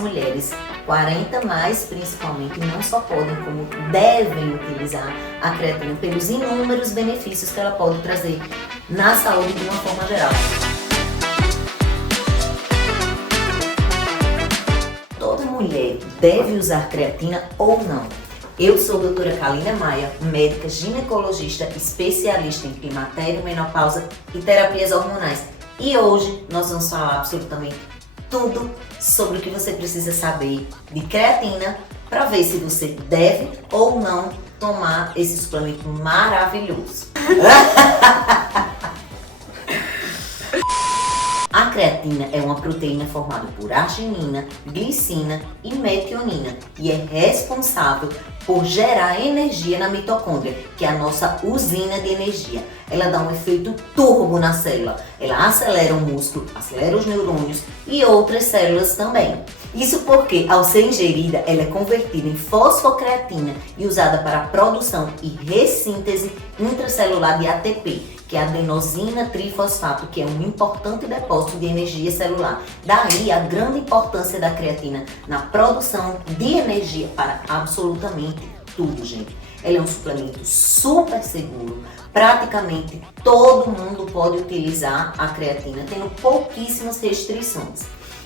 mulheres 40 mais principalmente não só podem, como devem utilizar a creatina pelos inúmeros benefícios que ela pode trazer na saúde de uma forma geral. Toda mulher deve usar creatina ou não? Eu sou a doutora Kalina Maia, médica ginecologista especialista em climatério, menopausa e terapias hormonais. E hoje nós vamos falar absolutamente tudo sobre o que você precisa saber de creatina para ver se você deve ou não tomar esse suplemento maravilhoso. A creatina é uma proteína formada por arginina, glicina e metionina e é responsável por gerar energia na mitocôndria, que é a nossa usina de energia. Ela dá um efeito turbo na célula, ela acelera o músculo, acelera os neurônios e outras células também. Isso porque, ao ser ingerida, ela é convertida em fosfocreatina e usada para a produção e ressíntese intracelular de ATP, que é adenosina trifosfato, que é um importante depósito de energia celular. Daí a grande importância da creatina na produção de energia para absolutamente tudo, gente. Ela é um suplemento super seguro. Praticamente todo mundo pode utilizar a creatina, tendo pouquíssimas restrições.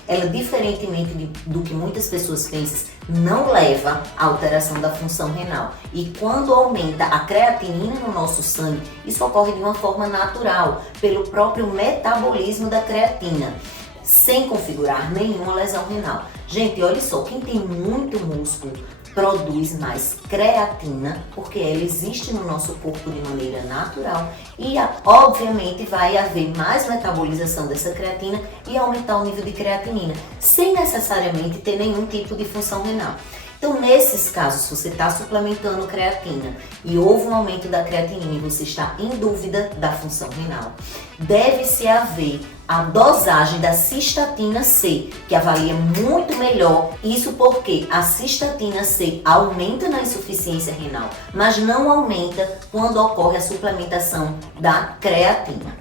Ela, diferentemente do que muitas pessoas pensam, não leva à alteração da função renal. E quando aumenta a creatinina no nosso sangue, isso ocorre de uma forma natural, pelo próprio metabolismo da creatina, sem configurar nenhuma lesão renal. Gente, olha só, quem tem muito músculo produz mais creatina, porque ela existe no nosso corpo de maneira natural e obviamente vai haver mais metabolização dessa creatina e aumentar o nível de creatinina, sem necessariamente ter nenhum tipo de função renal. Então, nesses casos, se você está suplementando creatina e houve um aumento da creatinina e você está em dúvida da função renal, deve-se haver a dosagem da cistatina C, que avalia muito melhor. Isso porque a cistatina C aumenta na insuficiência renal, mas não aumenta quando ocorre a suplementação da creatina.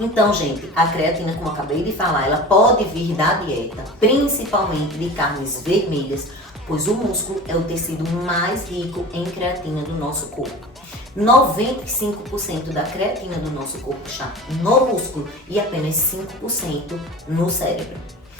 Então, gente, a creatina, como eu acabei de falar, ela pode vir da dieta, principalmente de carnes vermelhas, pois o músculo é o tecido mais rico em creatina do nosso corpo. 95% da creatina do nosso corpo está no músculo e apenas 5% no cérebro.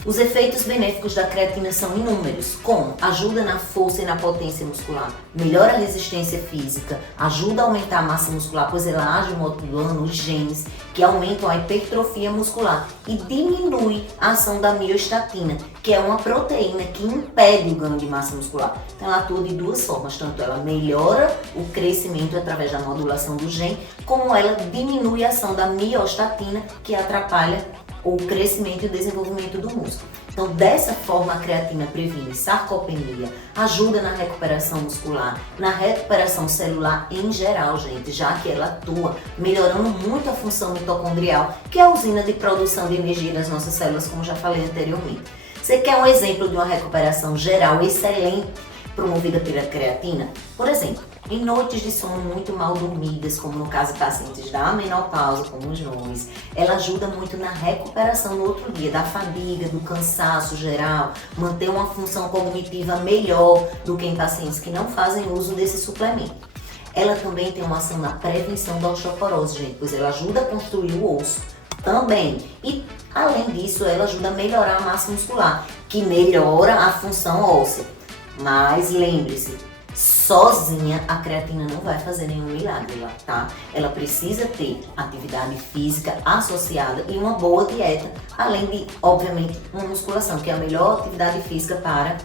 Os efeitos benéficos da creatina são inúmeros, como ajuda na força e na potência muscular, melhora a resistência física, ajuda a aumentar a massa muscular, pois ela age modulando os genes que aumentam a hipertrofia muscular e diminui a ação da miostatina, que é uma proteína que impede o ganho de massa muscular. Então ela atua de duas formas, tanto ela melhora o crescimento através da modulação do gene, como ela diminui a ação da miostatina, que atrapalha o crescimento e o desenvolvimento do músculo. Então, dessa forma, a creatina previne sarcopenia, ajuda na recuperação muscular, na recuperação celular em geral, gente, já que ela atua melhorando muito a função mitocondrial, que é a usina de produção de energia das nossas células, como já falei anteriormente. Você quer um exemplo de uma recuperação geral excelente promovida pela creatina? Por exemplo, em noites de sono muito mal dormidas, como no caso de pacientes da menopausa, como os nomes, ela ajuda muito na recuperação no outro dia, da fadiga, do cansaço geral, manter uma função cognitiva melhor do que em pacientes que não fazem uso desse suplemento. Ela também tem uma ação na prevenção da osteoporose, gente, pois ela ajuda a construir o osso também. E, além disso, ela ajuda a melhorar a massa muscular, que melhora a função óssea. Mas lembre-se, sozinha a creatina não vai fazer nenhum milagre, tá? Ela precisa ter atividade física associada e uma boa dieta, além de, obviamente, uma musculação, que é a melhor atividade física para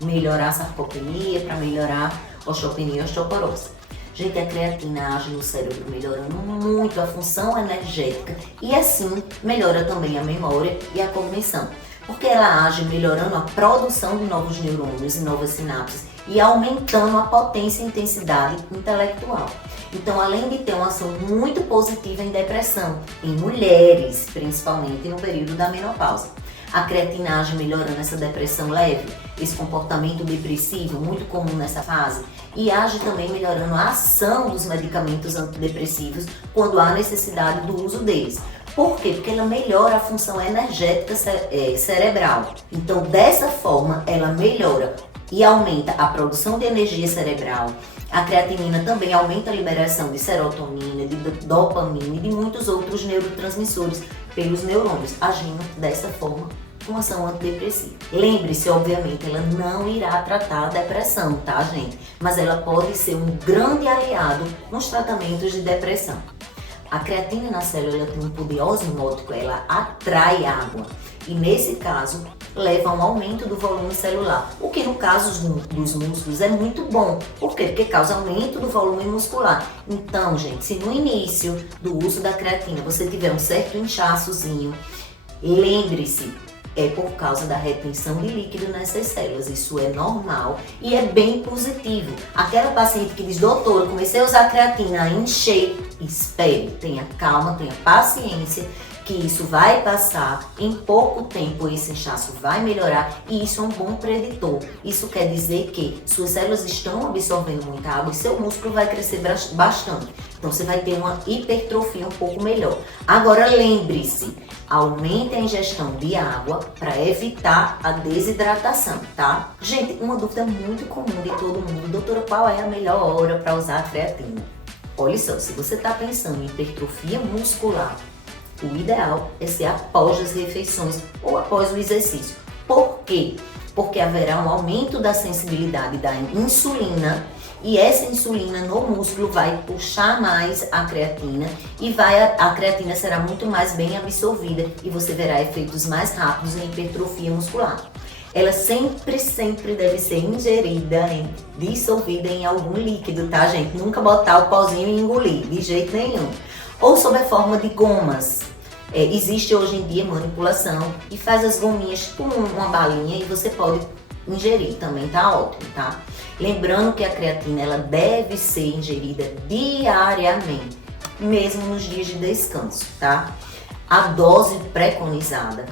melhorar a sarcopenia, para melhorar a osteopenia e a osteoporose. Gente, a creatina age no cérebro melhorando muito a função energética e assim melhora também a memória e a cognição, porque ela age melhorando a produção de novos neurônios e novas sinapses e aumentando a potência e intensidade intelectual. Então, além de ter uma ação muito positiva em depressão, em mulheres, principalmente no período da menopausa, a creatina age melhorando essa depressão leve, esse comportamento depressivo muito comum nessa fase, e age também melhorando a ação dos medicamentos antidepressivos quando há necessidade do uso deles, Por quê? Porque ela melhora a função energética cerebral. Então, dessa forma, ela melhora e aumenta a produção de energia cerebral. A creatinina também aumenta a liberação de serotonina, de dopamina e de muitos outros neurotransmissores pelos neurônios, agindo dessa forma com ação antidepressiva. Lembre-se, obviamente, ela não irá tratar a depressão, tá, gente? Mas ela pode ser um grande aliado nos tratamentos de depressão. A creatina na célula tem um poder osmótico, ela atrai água e nesse caso leva a um aumento do volume celular, o que no caso dos músculos é muito bom. Por quê? Porque causa aumento do volume muscular. Então, gente, se no início do uso da creatina você tiver um certo inchaçozinho, lembre-se, é por causa da retenção de líquido nessas células. Isso é normal e é bem positivo. Aquela paciente que diz, doutora, comecei a usar creatina, enchei, espere, tenha calma, tenha paciência, que isso vai passar, em pouco tempo esse inchaço vai melhorar e isso é um bom preditor. Isso quer dizer que suas células estão absorvendo muita água e seu músculo vai crescer bastante. Então você vai ter uma hipertrofia um pouco melhor. Agora lembre-se, aumente a ingestão de água para evitar a desidratação, tá? Gente, uma dúvida muito comum de todo mundo, doutora, qual é a melhor hora para usar a creatina? Olha só, se você está pensando em hipertrofia muscular, o ideal é ser após as refeições ou após o exercício. Por quê? Porque haverá um aumento da sensibilidade da insulina e essa insulina no músculo vai puxar mais a creatina e a creatina será muito mais bem absorvida e você verá efeitos mais rápidos em hipertrofia muscular. Ela sempre deve ser ingerida, dissolvida em algum líquido, tá, gente? Nunca botar o pozinho e engolir, de jeito nenhum. Ou sob a forma de gomas. Existe hoje em dia manipulação e faz as gominhas com uma balinha e você pode ingerir, também tá ótimo, tá? Lembrando que a creatina ela deve ser ingerida diariamente, mesmo nos dias de descanso, tá? A dose preconizada,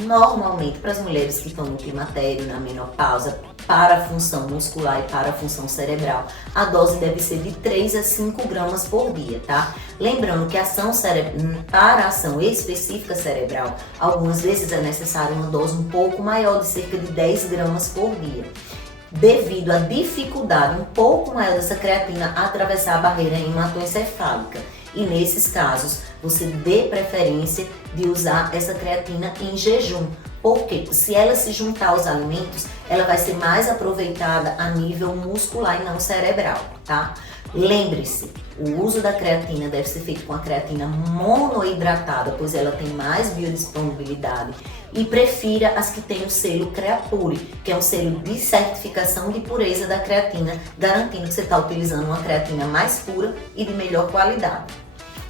normalmente para as mulheres que estão no climatério, na menopausa, para a função muscular e para a função cerebral, a dose deve ser de 3 a 5 gramas por dia, tá? Lembrando que para a ação específica cerebral, algumas vezes é necessário uma dose um pouco maior, de cerca de 10 gramas por dia, devido à dificuldade um pouco maior dessa creatina atravessar a barreira hematoencefálica. E nesses casos, você dê preferência de usar essa creatina em jejum. Porque se ela se juntar aos alimentos, ela vai ser mais aproveitada a nível muscular e não cerebral, tá? Lembre-se, o uso da creatina deve ser feito com a creatina monoidratada, pois ela tem mais biodisponibilidade, e prefira as que têm o selo Creapure, que é um selo de certificação de pureza da creatina, garantindo que você está utilizando uma creatina mais pura e de melhor qualidade.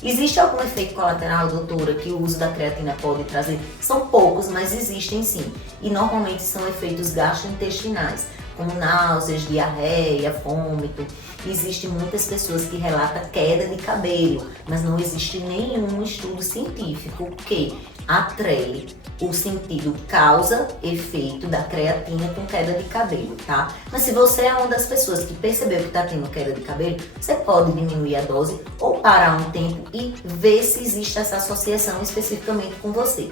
Existe algum efeito colateral, doutora, que o uso da creatina pode trazer? São poucos, mas existem sim. E normalmente são efeitos gastrointestinais, como náuseas, diarreia, vômito. Existem muitas pessoas que relatam queda de cabelo, mas não existe nenhum estudo científico que atrele o sentido causa-efeito da creatina com queda de cabelo, tá? Mas se você é uma das pessoas que percebeu que está tendo queda de cabelo, você pode diminuir a dose ou parar um tempo e ver se existe essa associação especificamente com você.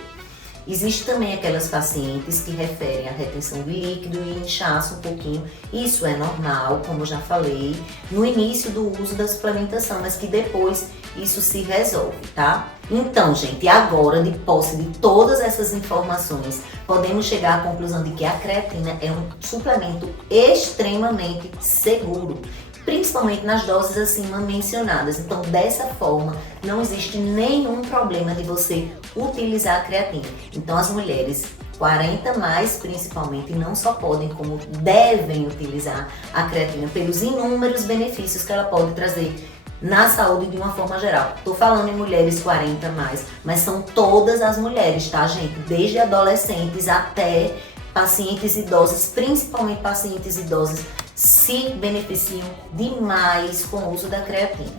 Existe também aquelas pacientes que referem a retenção de líquido e inchaço um pouquinho. Isso é normal, como eu já falei, no início do uso da suplementação, mas que depois isso se resolve, tá? Então, gente, agora, de posse de todas essas informações, podemos chegar à conclusão de que a creatina é um suplemento extremamente seguro, principalmente nas doses acima mencionadas. Então, dessa forma, não existe nenhum problema de você utilizar a creatina. Então, as mulheres 40 mais, principalmente, não só podem, como devem utilizar a creatina pelos inúmeros benefícios que ela pode trazer na saúde de uma forma geral. Tô falando em mulheres 40 mais, mas são todas as mulheres, tá, gente? Desde adolescentes até pacientes idosos, principalmente pacientes idosos, se beneficiam demais com o uso da creatina.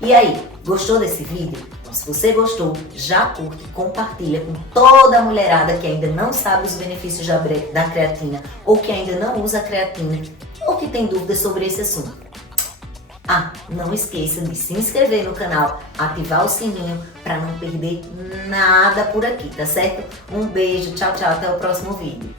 E aí, gostou desse vídeo? Então, se você gostou, já curte, compartilha com toda a mulherada que ainda não sabe os benefícios da creatina, ou que ainda não usa a creatina, ou que tem dúvidas sobre esse assunto. Ah, não esqueça de se inscrever no canal, ativar o sininho para não perder nada por aqui, tá certo? Um beijo, tchau, tchau, até o próximo vídeo.